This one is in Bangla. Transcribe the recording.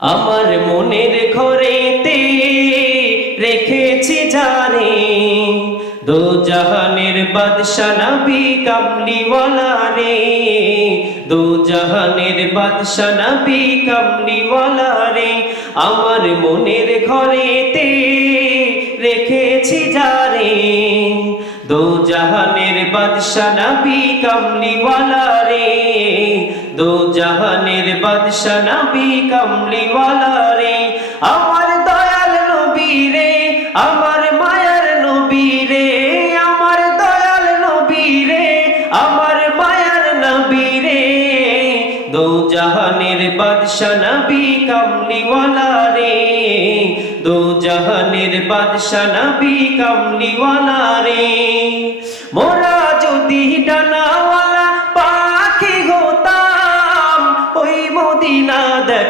আমার মনের ঘরেতে রেখেছি জানে, দো জাহানের বাদশা নবী কামলিওয়ালা রে, দো জাহানের বাদশা নবী কামলিওয়ালা রে। আমার মনের ঘরেতে রেখেছি জানে, দো জাহানের বাদশা নবী কামলিওয়ালা রে, দো জাহানের বাদশা নবী কামলিওয়ালা রে। আমার দয়াল নবী রে, আমার মায়ার নবী রে, আমার দয়াল নবী রে, আমার মায়ার নবী রে, দো জাহানের বাদশা নবী কামলিওয়ালা রে, দো জাহানের বাদশা নবী কামলিওয়ালা রে। মোরা যদি ডানাওয়ালা